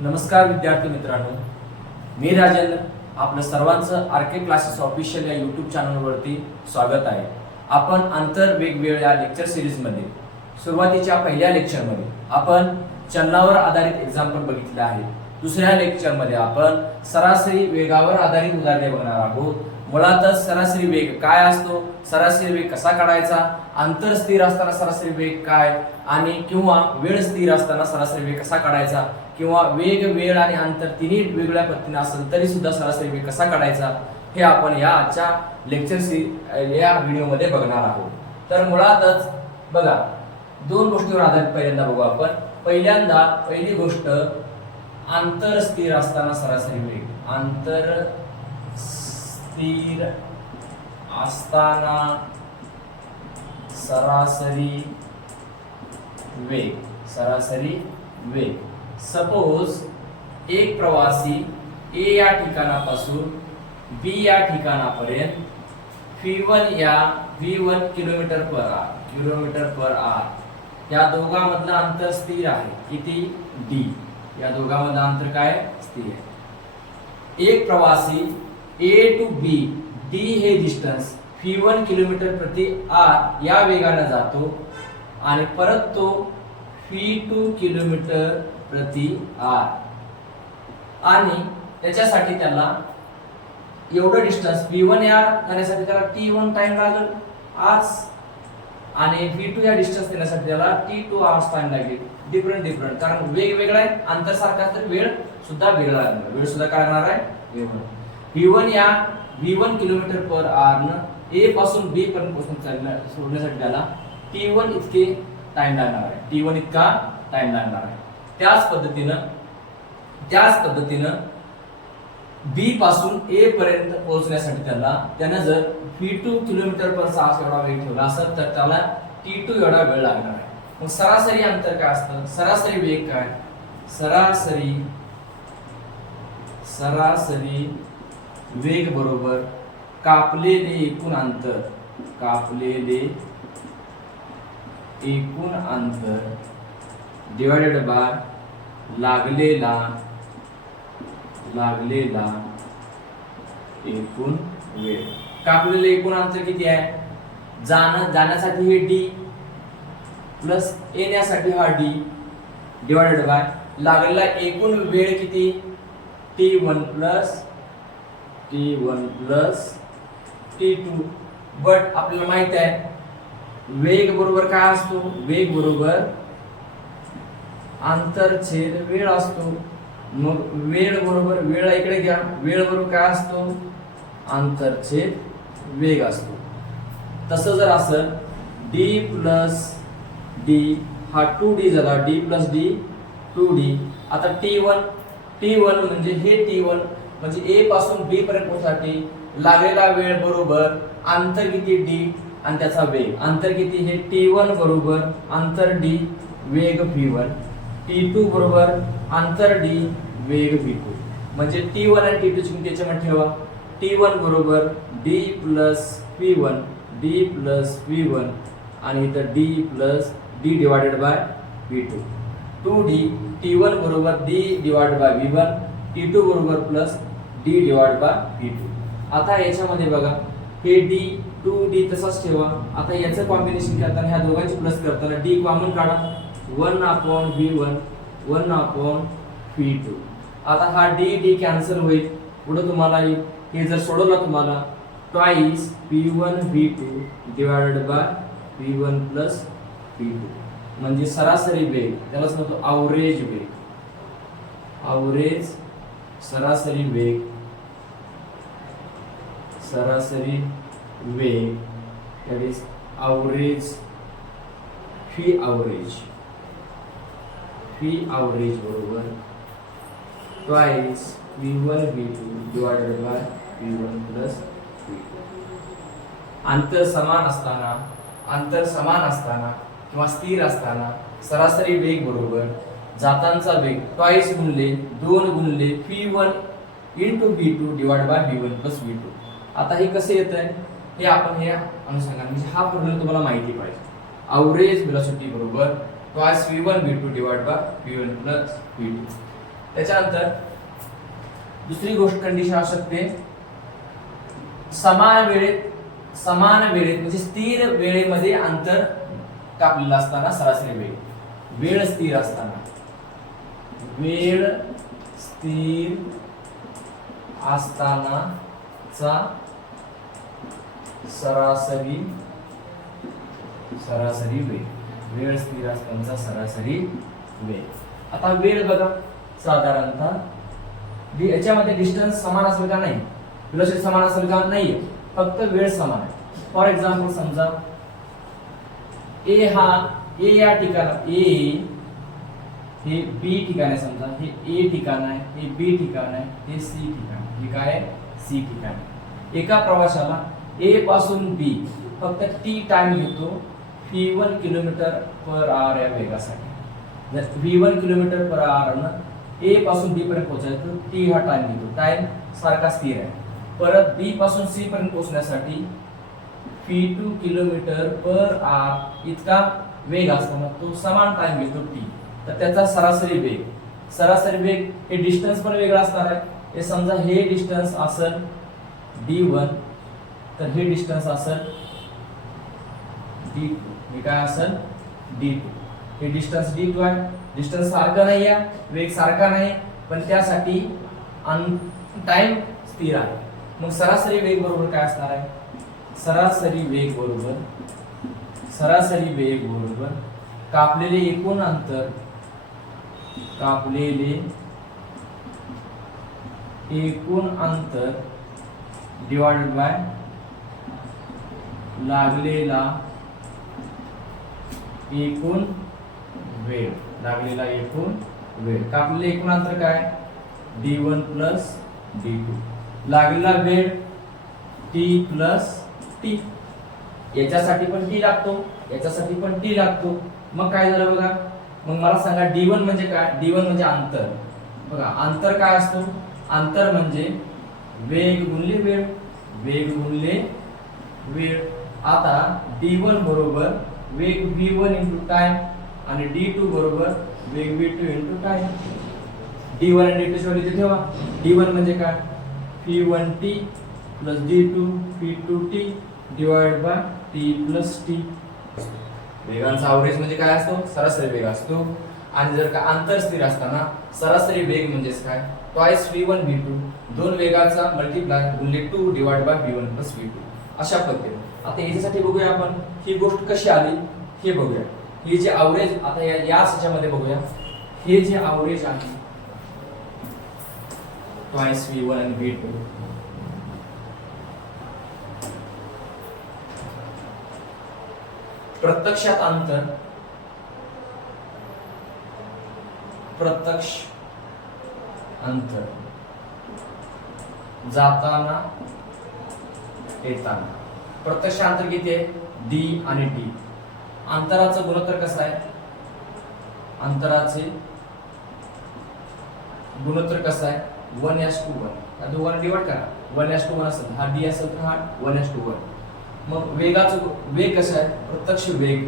नमस्कार विद्यार्थी मित्रांनो, मी राजेंद्र. आपलं सर्वांचं आरके क्लासेस ऑफिशियल या यूट्यूब चॅनलवरती स्वागत आहे. आपण आंतर वेगवेगळ्या या लेक्चर सिरीजमध्ये सुरुवातीच्या पहिल्या लेक्चरमध्ये आपण चलनावर आधारित एक्झाम्पल बघितले आहे. दुसऱ्या लेक्चरमध्ये आपण सरासरी वेगावर आधारित उदाहरणे बघणार आहोत. मुळातच सरासरी वेग काय असतो, सरासरी वेग कसा काढायचा, अंतर स्थिर असताना सरासरी वेग काय, आणि किंवा वेळ स्थिर असताना सरासरी वेग कसा काढायचा, किंवा वेग वेळ आणि अंतर तिन्ही वेगवेगळ्या पद्धतीने असेल तरी सुद्धा सरासरी वेग कसा काढायचा, हे आपण या आजच्या लेक्चर या व्हिडिओमध्ये बघणार आहोत. तर मुळातच बघा, दोन गोष्टीवर आधारित पहिल्यांदा बघू आपण. पहिली गोष्ट, अंतर स्थिर असताना सरासरी वेग. अंतर स्थिर असताना सरासरी वेग. सपोज एक प्रवासी ए या ठिकाणापासून बी या ठिकाणापर्यंत v1 किलोमीटर पर आवर या दोघांमधलं अंतर स्थिर आहे. किती? d. या दोघांमधलं अंतर काय? स्थिर आहे. एक प्रवासी ए टू बी, डी हे डिस्टन्स v1 किलोमीटर प्रति आवर या वेगाने जातो आणि परत तो v2 किलोमीटर प्रति आवर, आणि त्याच्यासाठी त्याला एवढं डिस्टन्स v1 या करण्यासाठी त्याला t1 टाइम लागेल आज, आणि v2 या डिस्टन्स देण्यासाठी त्याला t2 आवर्स टाइम लागेल. डिफरंट कारण वेगवेगळा आहे, अंतर सारखा तर वेळ सुद्धा वेगळा लागणार. वेळ सुद्धा काय लागणार आहे? v1 किलोमीटर पर आवर न ए पासून बी पर्यंत सोडण्यासाठी त्याला t1 इतके टाइम लागणार आहे. t1 इतका टाइम लागणार आहे. त्याच पद्धतीनं बी पासून ए पर्यंत पोहोचण्यासाठी त्यानं जर v2 किलोमीटर पर तास एवढा वेग ठेवला असेल तर त्याला t2 एवढा वेळ लागणार आहे. मग सरासरी अंतर काय असतं? सरासरी वेग काय? सरासरी वेग बरोबर कापलेले एकूण अंतर डिवाइडेड बाय लागलेला एकूण वेळ. कापलेले एकूण अंतर किती आहे? जाण्यासाठी हे d प्लस येण्यासाठी हा d डिवाइडेड बाय लागलेला एकूण वेळ किती? t1 plus t2. बट आपल्याला माहित आहे वेग बरोबर काय असतो? वेग बरोबर अंतर छेद वेळ असतो. मग वेळ बरोबर वेळ इकडे घ्या, वेळ बरोबर काय असतो? अंतर छेद वेग असतो. तसं जर असं d प्लस d हा 2d झाला, d प्लस d 2d. आता t1 म्हणजे हे t1 म्हणजे a पासून b पर्यंत पोहोचण्यासाठी लागलेला वेळ बरोबर अंतर किती? d आणि त्याचा वेग. अंतर किती? हे t1 बरोबर अंतर d वेग v1, t2 बरोबर अंतर d वेग v2. म्हणजे t1 आणि t2 ची किंमत याच्यामध्ये ठेवा. t1 बरोबर d प्लस v1 आणि इथं d plus d divided by v2. 2d. t1 बरोबर d divided by v1, t2 बरोबर plus d divided by v2. आता याच्यामध्ये बघा हे d 2d तसाच ठेवा. आता याचं कॉम्बिनेशन करताना ह्या दोघांची प्लस करताना d कॉमन काढा. 1/v1 1/v2. आता हा d कॅन्सल होईल. पुढे तुम्हाला हे जर सोडवलं तुम्हाला twice v1 v2 divided by v1 plus v2. म्हणजे सरासरी वेग, त्यालाच म्हणतो ॲव्हरेज वेग. सरासरी वेग that is average fee average बरोबर twice v1 v2 divided by v1 plus v2. अंतर समान असताना किंवा स्थिर असताना सरासरी वेग बरोबर जातांचा वेग ट्वाइस गुणले 2 गुणले v1 into v2 divided by v1 plus v2. आता हे कसे येत आहे हे आपण हे अनुषंगाने म्हणजे हा फॉर्म्युला तुम्हाला माहिती पाहिजे. ॲव्हरेज वेलोसिटी बरोबर twice v1 v2 divided by v1 plus v2. त्याच्यानंतर दुसरी गोष्ट कंडिशन असू शकते समान वेळेत म्हणजे स्थिर वेळेमध्ये अंतर कापलेलं असताना सरासरी वेळ स्थिर असताना चा सरासरी वेळ स्थिर असतानाचा सरासरी वेळ. आता वेळ बघा साधारणतः याच्यामध्ये डिस्टन्स समान असेल का नाही, व्हेलॉसिटी समान असेल का नाही, फक्त वेळ समान आहे. फॉर एक्झाम्पल समजा ए या ठिकाण हे बी ठिकाण आहे, समजा हे ए ठिकाण आहे, हे बी ठिकाण आहे, हे सी ठिकाण आहे, हे काय आहे सी ठिकाण आहे. एका प्रवाशाला ए पासून बी फक्त टी टाइम घेतो v1 km/h या वेगासाठी. जर v1 km/h ए पासून बी पर्यंत पोहोचायचं टी हा टाइम घेतो, टाइम सारखा स्थिर आहे. परत बी पासून सी पर्यंत पोहोचण्यासाठी v2 km/h इतका वेग असताना तो समान टाइम घेतो टी. तर त्याचा सरासरी वेग हे डिस्टन्स पण वेगळा असणार आहे. हे समजा हे डिस्टन्स असेल d1 तर हे डिस्टन्स असेल d2, हे काय असेल d2. हे डिस्टन्स d2 आहे. डिस्टन्स सारखा नाही आहे, वेग सारखा नाही, पण त्यासाठी टाइम स्थिर आहे. मग सरासरी वेग बरोबर काय असणार आहे, सरासरी वेग बरोबर कापलेले एकूण अंतर डिवाइडेड बाय लागलेला एकूण वेळ. कापलेले एकूण अंतर काय d1 प्लस d2, लागलेला वेळ t प्लस t. याच्यासाठी पण t लागतो, याच्यासाठी पण t लागतो. मग काय झालं बघा, मग मला सांगा d1 म्हणजे काय. d1 म्हणजे अंतर. बघा अंतर काय असतो, अंतर म्हणजे वेग गुणिले वेळ. आता d1 बरोबर वेग v1 इंटू टाइम आणि d2 बरोबर वेग v2 इंटू टाइम. d1 आणि d2 ची व्हॅल्यू ठेवा. d1 म्हणजे काय v1t plus d2 v2t divide by t plus t. वेगांचा एव्हरेज म्हणजे काय असतो, सरासरी वेग असतो. आणि जर का अंतर स्थिर असताना सरासरी वेग म्हणजेच काय ट्वाइस v1 v2, दोन वेगाचा मल्टिप्लाय गुणिले 2 divide by v1 plus v2. अशा पद्धतीने आता याच्यासाठी बघूया आपण ही गोष्ट कशी आली हे बघूया. हे जे एव्हरेज आता या याच्यामध्ये बघूया. हे जे एव्हरेज आहे ट्वाइस v1 आणि v2, प्रत्यक्ष अंतर जाताना येताना प्रत्यक्ष अंतर किती आहे d आणि d. अंतराचं गुणोत्तर कसं आहे, अंतराचे गुणोत्तर कसं आहे 1:1. आता 1 डिवाइड करा 1:1 असेल, हा d असेल तर हा 1:1. मग वेगाचं वेग कसं आहे, प्रत्यक्ष वेग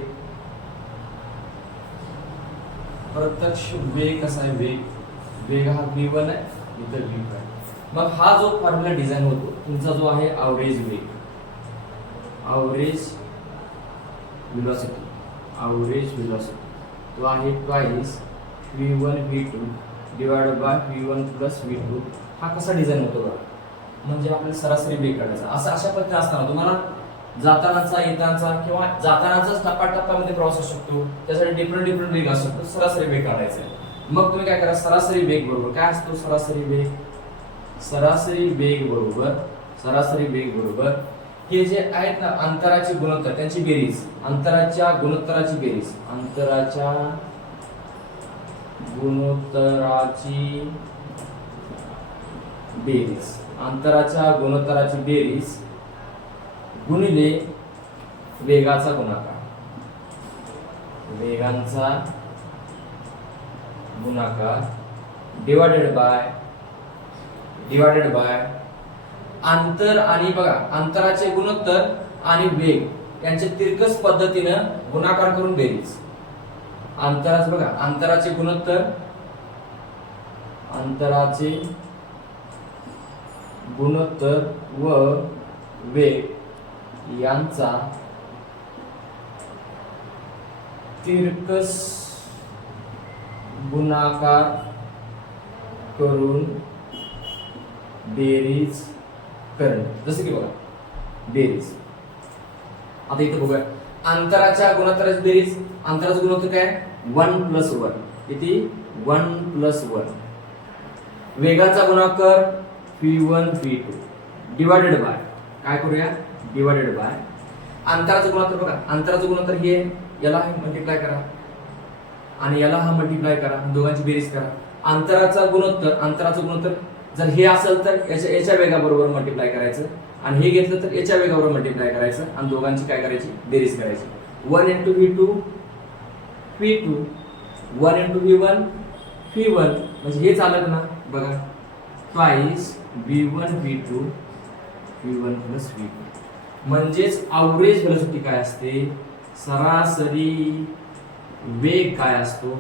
कसा आहे, वेग हा v1 आहे, इथं v2 आहे. मग हा जो फॉर्म्युला डिझाइन होतो तुमचा जो आहे एव्हरेज वेलोसिटी तो आहे twice v1 v2 divided by v1 plus v2. हा कसा डिझाइन होतो बघा, म्हणजे आपल्याला सरासरी वेग काढायचा. अशा पद्धतीने असताना तुम्हाला जातानाचा येतानाचा किंवा जातानाचाच टप्प्यामध्ये प्रवास असू शकतो, त्यासाठी डिफरंट वेग असू शकतो. सरासरी वेग काढायचा आहे. मग तुम्ही काय करा, सरासरी वेग बरोबर काय असतो, सरासरी वेग बरोबर हे जे आहेत ना अंतराचे गुणोत्तर त्यांची बेरीज, अंतराच्या गुणोत्तराची बेरीज गुणिले वेगांचा गुणाकार डिवाइडेड बाय अंतर. आणि बघा अंतराचे गुणोत्तर आणि वेग यांचे तिरकस पद्धतीनं गुणाकार करून बेरीज. अंतराचे गुणोत्तर अंतराचे गुणोत्तर व वेग यांचा तिरकस गुणाकार करून बेरीज करणे. जसं की बघा बेरीज. आता इथं बघूया अंतराच्या गुणोत्तराची बेरीज. अंतराचं गुणोत्तर काय 1+1. किती 1+1. वेगाचा गुणाकार v1 v2 डिवाइडेड बाय काय करूया डिवाइडेड बाय अंतराचं गुणोत्तर. बघा अंतराचं गुणोत्तर हे याला मल्टिप्लाय करा आणि याला हा मल्टिप्लाय करा, दोघांची बेरीज करा. अंतराचं गुणोत्तर जर हे असेल तर याच्या वेगाबरोबर मल्टिप्लाय करायचं आणि हे घेतलं तर याच्या वेगाबरोबर मल्टिप्लाय करायचं आणि दोघांची काय करायची बेरीज करायची. 1 × v2 v2 1 × v1 v1 म्हणजे हे चालत ना. बघा twice v1 v2 v1 + v2 म्हणजेच अवरेज व्हेलॉसिटी काय असते, सरासरी वेग काय असतो.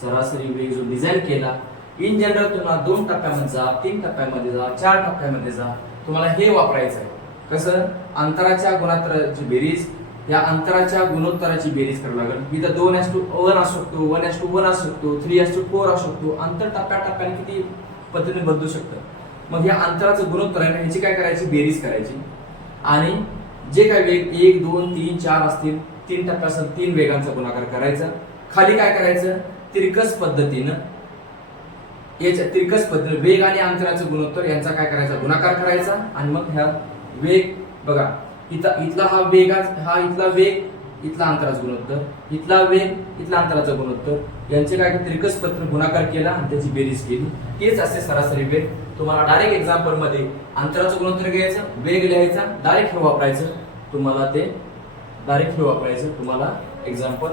सरासरी वेग जो डिझाइन केला इन जनरल तुम्हाला 2 टप्प्यामध्ये जा, 3 टप्प्यामध्ये जा, 4 टप्प्यामध्ये जा, तुम्हाला हे वापरायचं आहे. कसं अंतराच्या गुणोत्तराची बेरीज या अंतराच्या गुणोत्तराची बेरीज करावी लागेल. इथं 2:1 असू शकतो, 1:1 असू शकतो, 3:4 असू शकतो. अंतर टप्प्याटप्प्याने किती पद्धतीने बदलू शकतं. मग या अंतराचं गुणोत्तर आहे ना ह्याची काय करायची बेरीज करायची आणि जे काय वेग 1 2 3 4 असतील 3 टप्पे असेल 3 वेगांचा गुणाकार करायचा. खाली काय करायचं तिरकस पद्धतीने वेग आणि अंतराचं गुणोत्तर यांचा काय करायचा गुणाकार करायचा आणि मग ह्या वेग बघा इथला हा वेग इथला अंतराचं गुणोत्तर, इथला वेग इथला अंतराचं गुणोत्तर यांचे काय तिरकस पद्धतीने गुणाकार केला आणि त्याची बेरीज केली. हेच असे सरासरी वेग. तुम्हाला डायरेक्ट एक्झाम्पल मध्ये अंतराचं गुणोत्तर घ्यायचं, वेग लिहायचा, डायरेक्ट हे वापरायचं. तुम्हाला एक्झाम्पल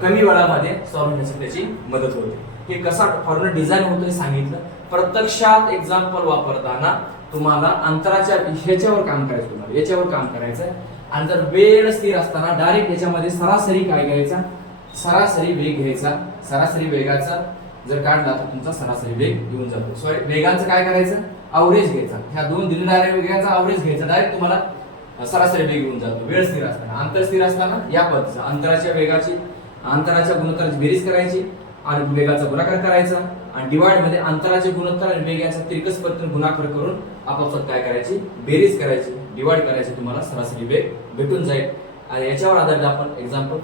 कमी वेळामध्ये सॉल्व्ह होण्यासाठी त्याची मदत होते. हे कसा फॉर्म्युला डिझाइन होतोय सांगितलं. प्रत्यक्षात एक्झाम्पल वापरताना तुम्हाला अंतराच्या ह्याच्यावर काम करायचं, तुम्हाला याच्यावर काम करायचं आणि जर वेळ स्थिर असताना डायरेक्ट याच्यामध्ये सरासरी काय घ्यायचा, सरासरी वेग घ्यायचा. सरासरी वेगाचा जर काढला तर तुमचा सरासरी वेग येऊन जातो. सॉरी वेगांचं काय करायचं अवरेज घ्यायचा. ह्या दोन दिलेल्या वेगांचा अवरेज घ्यायचा, डायरेक्ट तुम्हाला सरासरी वेग येऊन जातो. वेळ स्थिर असताना, अंतर स्थिर असताना या पद्धतीचा अंतराच्या गुणोत्तराची बेरीज करायची आणि वेगाचा गुणाकार करायचा आणि डिवाइड मध्ये अंतराचे गुणोत्तर आणि वेग याचा तिरकस पद्धतीने गुणाकार करून आपापसात काय करायची बेरीज करायची, डिवाइड करायची. तुम्हाला सरासरी वेग भेटून जाईल आणि याच्यावर आधारित आपण एक्झाम्पल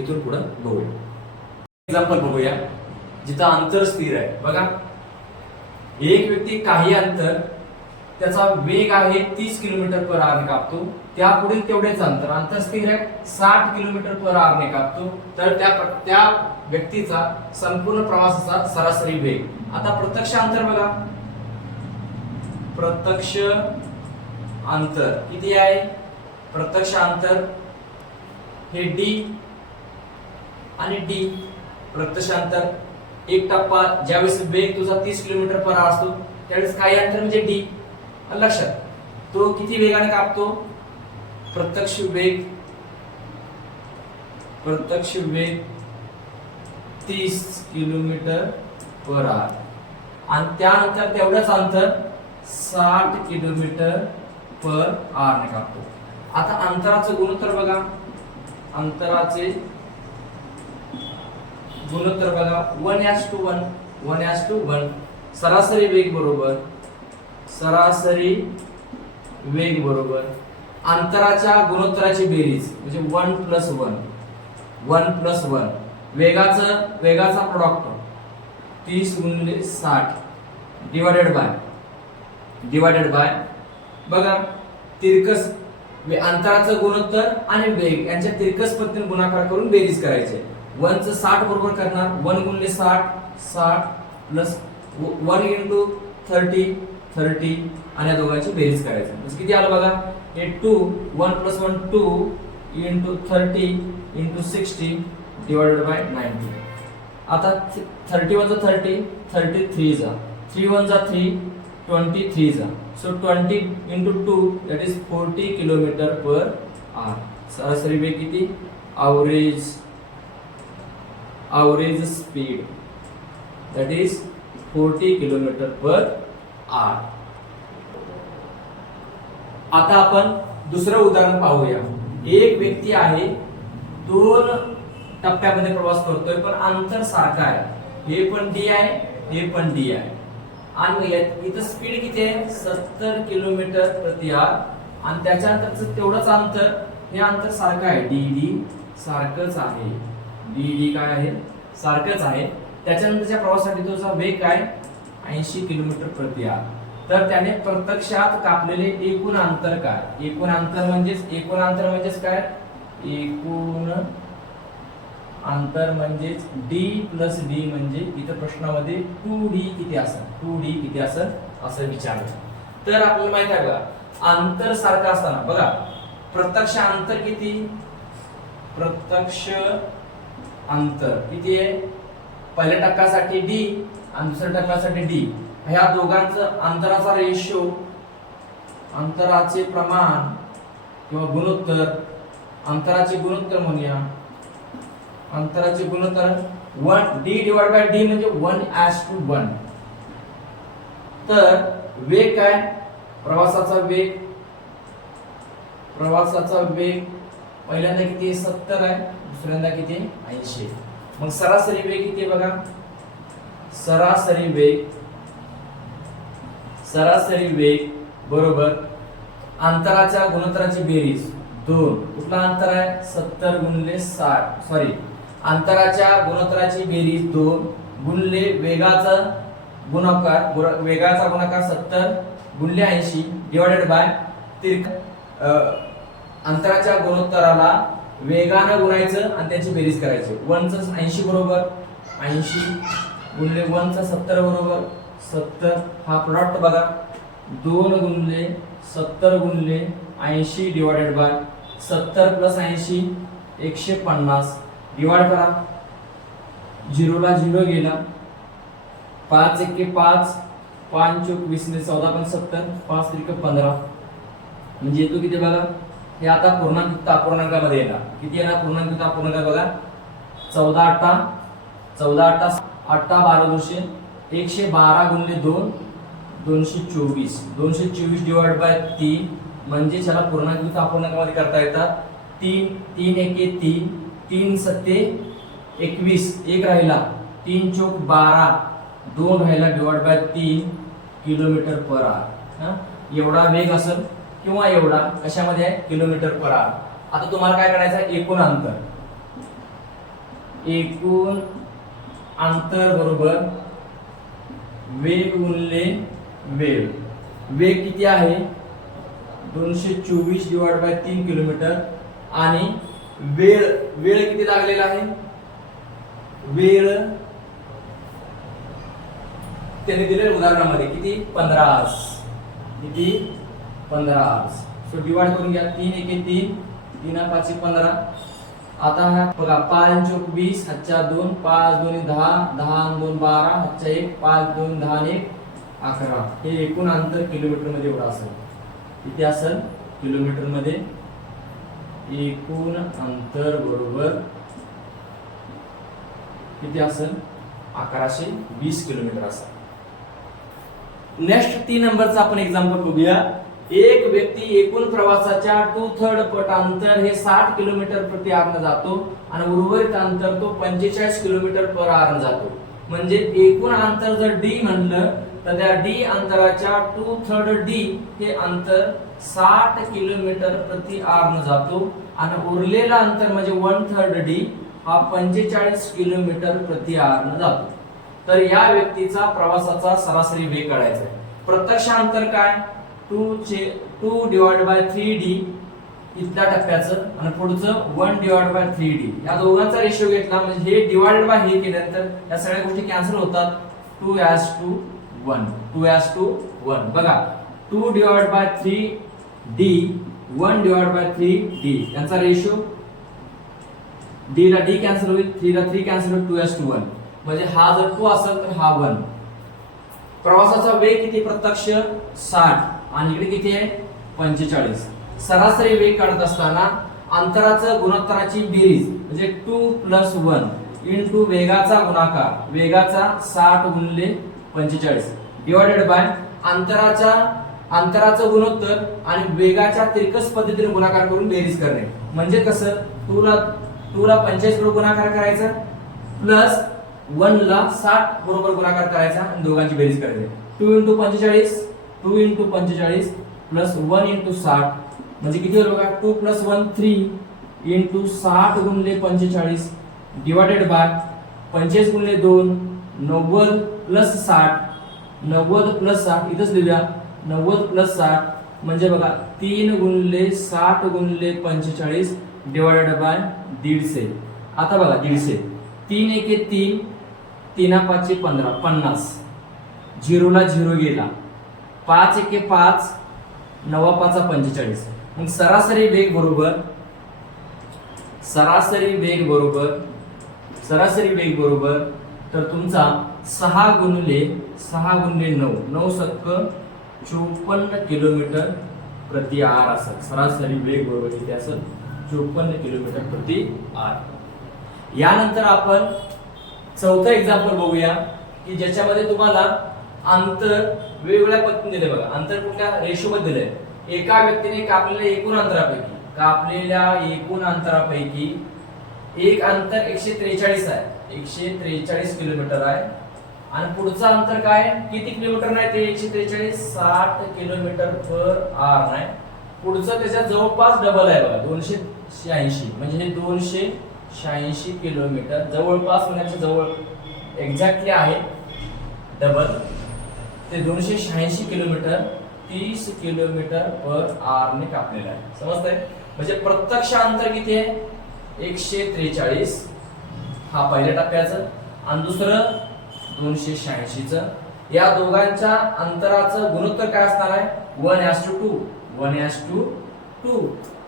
इथून पुढे बघूया. एक्झाम्पल बघूया जिथं अंतर स्थिर आहे. बघा एक व्यक्ती काही अंतर त्याचा वेग आहे 30 km/h ने कापतो, त्यापुढील तेवढेच अंतर स्थिर आहे 60 km/h ने कापतो. तर त्या व्यक्तीचा संपूर्ण प्रवासाचा सरासरी वेग. आता प्रत्यक्ष अंतर बघा, प्रत्यक्ष अंतर किती आहे, प्रत्यक्ष अंतर हे d आणि d. प्रत्यक्ष अंतर एक टप्पा ज्यावेळेस वेग तुझा 30 km/h असतो त्यावेळेस काही अंतर म्हणजे d. लक्षात तो किती वेगाने कापतो, प्रत्यक्ष वेग 30 km/h आणि त्यानंतर तेवढंच अंतर 60 km/h ने कापतो. आता अंतराचं गुणोत्तर बघा, अंतराचे गुणोत्तर बघा 1:1 सरासरी वेग बरोबर अंतराच्या गुणोत्तराची बेरीज म्हणजे 1+1 वेगाचा प्रोडक्ट 30 × 60 डिवाइडेड बाय बघा तिरकस अंतराचं गुणोत्तर आणि वेग यांच्या तिरकस पद्धतीने गुणाकार करून बेरीज करायचे. 1 चं 60 बरोबर करणार 1 × 60 प्लस 1 × 30 आणि या दोघांची बेरीज करायची. म्हणजे किती आलं बघा हे 1 + 1 2 × 30 × 60 डिवाइडेड बाय 90. आता 31 चा 30 33 जा 3 1 जा 3 23 जा. So 20 × 2 that is 40 km/h. सरासरी वेग किती, average speed that is 40 kilometre per hour. आता आपण दुसरं उदाहरण पाहूया. एक व्यक्ती आहे, 2 टप्प्यामध्ये प्रवास करतोय, पण अंतर सारखं आहे. हे पण डी आहे, हे पण डी आहे, आणि इथं स्पीड किती आहे, 70 किलोमीटर प्रति आवर, आणि त्याच्यानंतरच तेवढंच अंतर, हे अंतर सारखं आहे, डी डी सारखंच आहे, डी डी काय आहे, सारखंच आहे. त्याच्यानंतरच्या प्रवासासाठी तुझा वेग काय, 80 किलोमीटर प्रति आवर. तर त्याने प्रत्यक्षात कापलेले एकूण अंतर काय, एकूण अंतर म्हणजेच काय, एकूण अंतर म्हणजेच डी प्लस डी, म्हणजे इथं प्रश्नामध्ये 2d किती असेल, 2d किती असेल असं विचारलं. तर आपल्याला माहित आहे बघा, अंतर सारखं असताना बघा प्रत्यक्ष अंतर किती, प्रत्यक्ष अंतर किती आहे, पहिल्या टप्प्यासाठी डी आणि दुसऱ्या टप्प्यासाठी डी. ह्या दोघांचं अंतराचा रेशो, अंतराचे प्रमाण किंवा गुणोत्तर, अंतराचे गुणोत्तर म्हणूया, अंतराचे गुणोत्तर 1d डिवाइड बाय d म्हणजे 1:1. तर वेग काय, प्रवासाचा वेग पहिल्यांदा किती 70 आहे, दुसऱ्यांदा किती 80. मग सरासरी वेग किती बघा, सरासरी वेग बरोबर अंतराच्या गुणोत्तराची बेरीज 2. कुठला अंतर आहे, 70 गुणिले 60, सॉरी, अंतराच्या गुणोत्तराची बेरीज 2 गुणिले वेगाचा गुणाकार 70 गुणिले 80 डिवाइडेड बाय अंतराच्या गुणोत्तराला वेगाने गुणायचं आणि त्याची बेरीज करायची. 1 चं 80 बरोबर 80 गुणिले 1 चं 70 बरोबर 70. हा प्रोडक्ट बघा, 2 गुणिले 70 गुणिले 80 डिवाइडेड बाय 70 प्लस 80 150 डिवाइड करा, 0 ला 0 गेला, 5 एके 5, 5 चौक 20 ने 14 पण 70, 5 त्रिक 15, म्हणजे येतो किती बघा, हे आता पूर्णांक अपूर्णांकामध्ये येणार. किती येणार पूर्णांक अपूर्णांक बघा, 14 8 12 200, 112 गुणिले 2 224, 224 डिवाइड बाय 3, म्हणजे याला पूर्णांक अपूर्णांकामध्ये करता येतात. 3 एके 3, 3 सत्ते 21, 1 राहिला, 3 चौक 12, 2 राहिला divide by 3 kilometre per hour. एवढा वेग असेल किंवा एवढा कशामध्ये आहे, किलोमीटर पर आवर. आता तुम्हाला काय करायचं आहे, एकूण अंतर बरोबर वेग गुणिले वेग किती आहे, 224 डिवाइड बाय 3 किलोमीटर, आणि वेळ किती लागलेला आहे, वेळ त्याने दिलेल्या उदाहरणामध्ये किती 15 आवर्स, किती 15 आवर्स. सो डिवाइड करून घ्या, 3 एके 3, 3 5 15. आता हा बघा, 5 चौक 20, हातच्या 2, 5 2 10, 10 2 12, हातच्या 1, 5 2 10 1 11. हे एकूण अंतर किलोमीटर मध्ये एवढं असेल. किती असेल किलोमीटर मध्ये, एकूण अंतर बरोबर किती असेल 1120 किलोमीटर असेल. नेक्स्ट 3 नंबरचा आपण एक्झाम्पल बघूया. एक व्यक्ती एकूण प्रवासाच्या 2/3 पट अंतर हे 60 किलोमीटर प्रति आवर जातो आणि उर्वरित अंतर तो 45 किलोमीटर पर आवर जातो. म्हणजे एकूण अंतर जर डी म्हणलं तर त्या डी अंतराच्या 2/3 डी हे अंतर 60 किलोमीटर प्रति आवर जातो आणि उरलेला अंतर म्हणजे 1/3 डी हा 45 किलोमीटर प्रति आवर जातो. तर या व्यक्तीचा प्रवासाचा सरासरी वेग काढायचा आहे. प्रत्यक्ष अंतर काय, 2 डिवाइड बाय 3d इथल्या टप्प्याचं आणि पुढचं 1 डिवाइड बाय 3d. या दोघांचा रेशो घेतला म्हणजे हे डिवाइडेड बाय हे केल्यानंतर या सगळ्या गोष्टी कॅन्सल होतात. 2:1 2:1 बघा, 2 divide by 3d 1 divide by 3d यांचा रेशो, d ला d कॅन्सल होईल, 3 ला 3 कॅन्सल होईल, 2:1. म्हणजे हा जर 2 असेल तर हा 1. प्रवासाचा वेग किती, प्रत्यक्ष 60 आणि इकडे किती आहे 45. सरासरी वेग काढत असताना अंतराचं गुणोत्तराची बेरीज म्हणजे 2 + 1 इंटू वेगाचा गुणाकार, वेगाचा 60 गुणिले 45 डिवायडेड बाय अंतराचं गुणोत्तर आणि वेगाच्या तिरकस पद्धतीने गुणाकार करून बेरीज करणे. म्हणजे कसं, 2 ला 45 बरोबर गुणाकार करायचा प्लस 1 ला 60 बरोबर गुणाकार करायचा आणि दोघांची बेरीज करायची. 2 × 45 प्लस 1 × 60 म्हणजे किती होईल बघा, 2 + 1 3 × 60 गुणिले 45 डिवायडेड बाय 45 गुणिले 2 90 + 60 90 + 60 इथंच लिहूया 90 + 60 म्हणजे बघा 3 गुणिले 60 गुणिले 45 डिवायडेड बाय 150. आता बघा 150 3 एके 3 3 5 15 50 0 ला 0 गेला 5 एके 5 9 5 45. मग सरासरी वेग बरोबर तर तुमचा 6 गुणिले 9 9 सत्क 54 किलोमीटर प्रति आर असेल. सरासरी वेग बरोबर किती असेल, 54 किलोमीटर प्रति आर. यानंतर आपण चौथं एक्झाम्पल बघूया की ज्याच्यामध्ये तुम्हाला अंतर वेगवेगळ्या पद्धतीने दिले. बघा अंतर कुठल्या रेशो मध्ये दिले. एका व्यक्तीने कापलेल्या एकूण अंतरापैकी एक अंतर 143 आहे, 143 किलोमीटर आहे आणि पुढचं अंतर काय किती किलोमीटर नाही ते 143 60 किलोमीटर पर आर नाही. पुढचं त्याच्या जवळपास डबल आहे बघा 286 म्हणजे हे 286 किलोमीटर जवळपास होण्याच्या जवळ एक्झॅक्टली आहे डबल. ते 286 किलोमीटर 30 किलोमीटर पर आर ने कापलेलं आहे. समजतंय. म्हणजे प्रत्यक्ष अंतर किती आहे 143 हा पहिल्या टप्प्याचं आणि दुसरं 286 चं. या दोघांच्या अंतराचं गुणोत्तर काय असणार आहे 1:2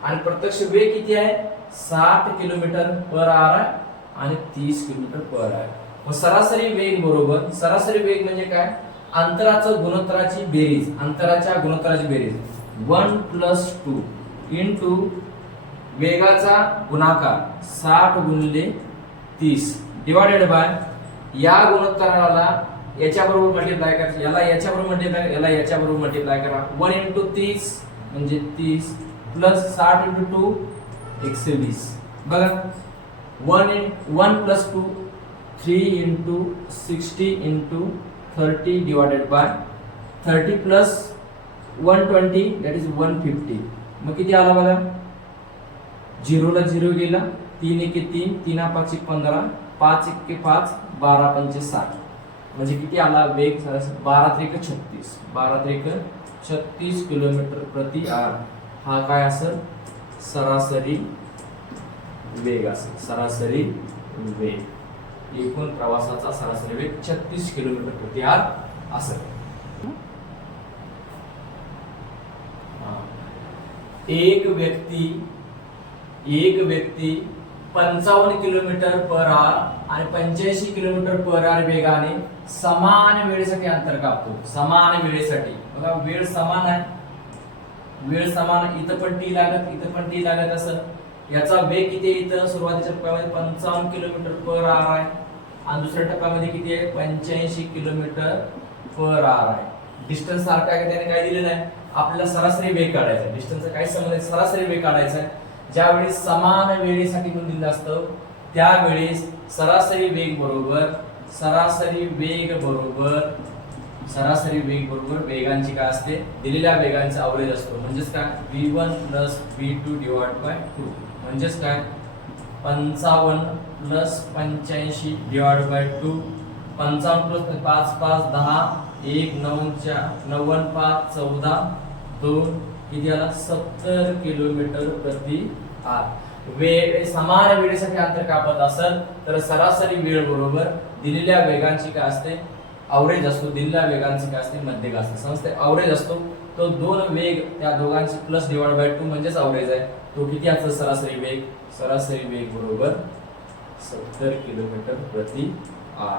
आणि प्रत्यक्ष वेग किती आहे 60 किलोमीटर पर आर आहे आणि 30 किलोमीटर पर आहे. मग सरासरी वेग म्हणजे काय, अंतराचं गुणोत्तराची बेरीज 1 + 2 इंटू वेगाचा गुणाकार 60 गुणिले 30 डिवायडेड बाय या गुणोत्तराला याच्या बरोबर मल्टिप्लाय करा, याला याच्या बरोबर मल्टिप्लाय, याला याच्या बरोबर मल्टिप्लाय करा. 1 × 30 म्हणजे 30 प्लस 60 × 2 120. बघा 1 + 2 3 × 60 × 30 divided by 30 plus 120 that is 150. मग किती आला बघा 0 ला 0 गेला 3 एके 3 3 5 15 5 एके 5 12 पंचे 60 म्हणजे किती आला वेग 12 त्रिक 36 किलोमीटर प्रति आर. हा काय असेल सरासरी वेग असेल. सरासरी वेग एकूण प्रवासाचा सरासरी वेग 36 किलोमीटर प्रति आर असेल. एक व्यक्ती 55 किलोमीटर पर आर आणि 85 किलोमीटर पर आर वेगाने समान वेळेसाठी अंतर कापतो. समान वेळेसाठी बघा वेळ समान आहे, इथं पण टी लागत असं. याचा वेग किती आहे इथं सुरुवातीच्या टप्प्यामध्ये 55 किलोमीटर पर आर आहे आणि दुसऱ्या टप्प्यामध्ये किती आहे 85 किलोमीटर पर आर आहे. डिस्टन्स सारखा आहे त्याने काय दिलेलं आहे आपल्याला सरासरी वेग काढायचा आहे. डिस्टन्सचा काय संबंध आहे सरासरी वेग काढायचा आहे. ज्यावेळी समान वेळेसाठी म्हणून दिलं असतं त्यावेळेस सरासरी वेग बरोबर वेगांची काय असते दिलेल्या वेगांचा अवरेज असतो. म्हणजेच काय v1 + v2 डिवाइड बाय 2 म्हणजेच काय 55 + 85 डिवाइड बाय 2 55 + 5 5 10 1 9 4 9 5 14 2 किती आला 70 किलोमीटर प्रति आर. वेळ समान वेळेसाठी अंतर कापत असेल तर सरासरी वेळ बरोबर दिलेल्या वेगांची काय असते अवरेज असतो. दिलेल्या वेगांची काय असते मध्यक असते. समजते अवरेज असतो तो दोन वेग त्या दोघांची प्लस डिवाइड बाय 2 म्हणजेच अवरेज आहे. तो किती असतो सरासरी वेग बरोबर 70 किलोमीटर प्रति आर.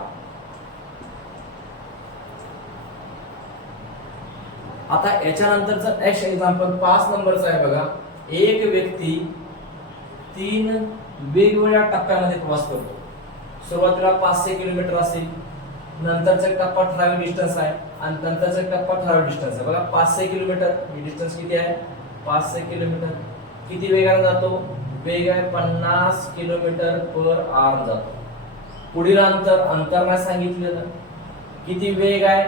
आता याच्यानंतरचं नेक्स्ट एक्झाम्पल 5 नंबरचं आहे बघा. एक व्यक्ती 3 वेगवेगळ्या टप्प्यामध्ये प्रवास करतो. सुरुवातीला 500 किलोमीटर असेल नंतरचा टप्पा ठराविक डिस्टन्स आहे आणि नंतरचा टप्पा ठराविक डिस्टन्स आहे. बघा 500 किलोमीटर ही डिस्टन्स किती आहे? 500 किलोमीटर. किती वेगाने जातो? वेग आहे 50 किलोमीटर पर आवर जातो. पुढील अंतर नाही सांगितलेलं. किती वेग आहे?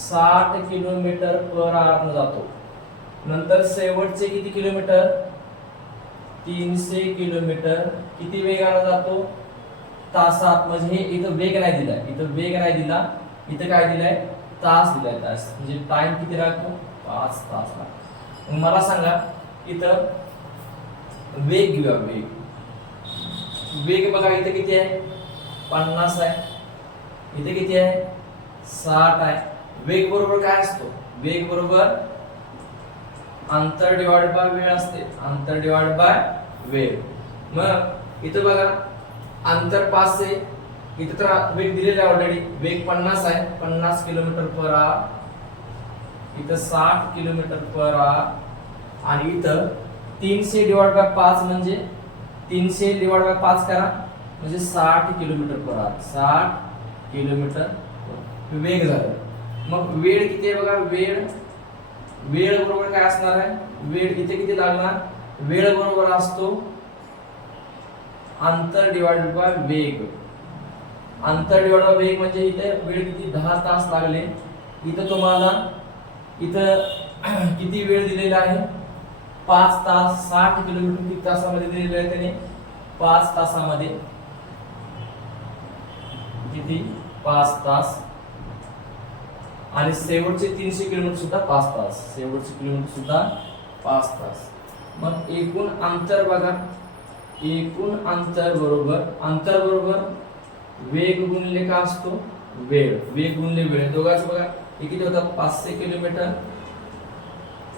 60 किलोमीटर पर आवर जातो. नंतर शेवटचे किती किलोमीटर? 300 किलोमीटर. किती वेगाने जातो? तासात. म्हणजे इथं वेग नाही दिला, इथं वेग नाही दिला, इथं काय दिलंय? तास दिलाय. तास म्हणजे टाइम किती लागतो? 5 तास लागतो. मग मला सांगा इथं वेग घेऊया. वेग बघा इथं किती आहे? 50 आहे. इथे किती आहे? 60 आहे. वेग बरोबर काय असतो? वेग बरोबर अंतर डिवाइड बाय वेळ असते. अंतर डिवाइड बाय वेळ. मग इथं बघा अंतर 500, इथं तर वेग दिलेला आहे ऑलरेडी. वेग 50 आहे, 50 किलोमीटर पर आवर. इथं 60 किलोमीटर पर आवर आणि इथं 300 डिवाइड बाय 5 म्हणजे 300 डिवाइड बाय 5 करा म्हणजे 60 किलोमीटर पर आवर. 60 किलोमीटर वेग झालं. मग वेळ किती आहे बघा? वेळ बरोबर काय असणार आहे? वेळ इथे किती लागणार? वेळ बरोबर असतो अंतर डिवाइडेड बाय वेग. अंतर डिवाइडेड बाय वेग म्हणजे इथे वेळ किती? 10 तास लागले. इथं तुम्हाला इथं किती वेळ दिलेला आहे? 5 तास. 60 किलोमीटर किती तासामध्ये दिलेलं आहे त्याने? 5 तासामध्ये. किती? 5 तास. आणि शेवटचे 300 किलोमीटर सुद्धा 5 तास. शेवटचे किलोमीटर सुद्धा 5 तास. मग एकूण अंतर बघा. एकूण अंतर बरोबर वेग गुणिले का असतो? वेळ. वेग गुणिले वेळ. दोघांचं बघा हे किती होतात? 500 किलोमीटर.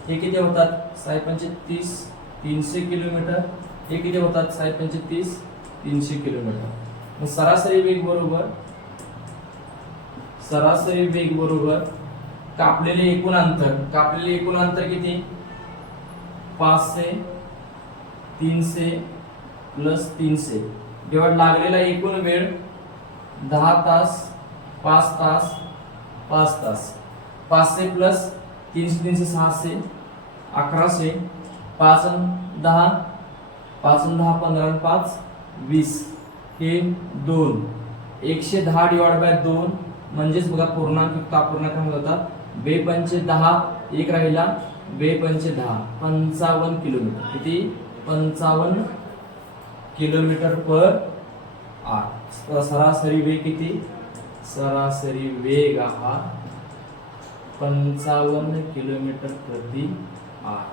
हे किती होतात? 635. 300 किलोमीटर. हे किती होतात? 635. 300 किलोमीटर. मग सरासरी वेग बरोबर कापलेले एकूण अंतर किती? 500 300 प्लस 300 डिवाइड लागलेला एकूण वेळ 10 तास. 5 तास. 5 तास. 500 प्लस 300 300 600 1100. 5 आणि 10 5 आणि 10 15 आणि 5 20. हे 2 110 डिवाइड बाय 2 म्हणजेच बघा पूर्णांक अपूर्णांक होतात. 2 पंचे 10 एक राहिला. 2 पंचे 10 55 किलोमीटर. किती? 55 किलोमीटर पर आवर. सरासरी वेग किती? सरासरी वेग हा 55 किलोमीटर प्रति आवर.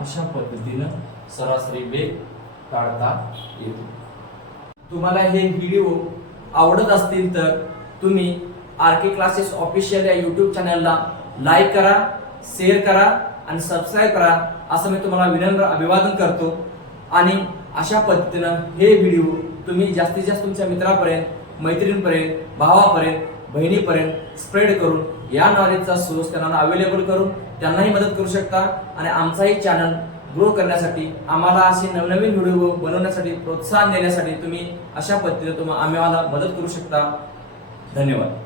अशा पद्धतीनं सरासरी वेग काढता येतो. तुम्हाला हे व्हिडिओ आवडत असतील तर तुम्ही आरके क्लासेस ऑफिशियल या YouTube चॅनलला लाईक करा, शेअर करा आणि सबस्क्राईब करा असं मी तुम्हाला विनम्र अभिवादन करतो. आणि अशा पद्धतीनं हे व्हिडिओ तुम्ही जास्तीत जास्त तुमच्या मित्रांपर्यंत, मैत्रिणींपर्यंत, भावापर्यंत, बहिणीपर्यंत स्प्रेड करून या नॉलेजचा सोर्स त्यांना अवेलेबल करून त्यांनाही मदत करू शकता. आणि आमचाही चॅनल ग्रो करण्यासाठी, आम्हाला असे नवनवीन व्हिडिओ बनवण्यासाठी प्रोत्साहन देण्यासाठी तुम्ही अशा पद्धतीने आम्हाला मदत करू शकता. धन्यवाद.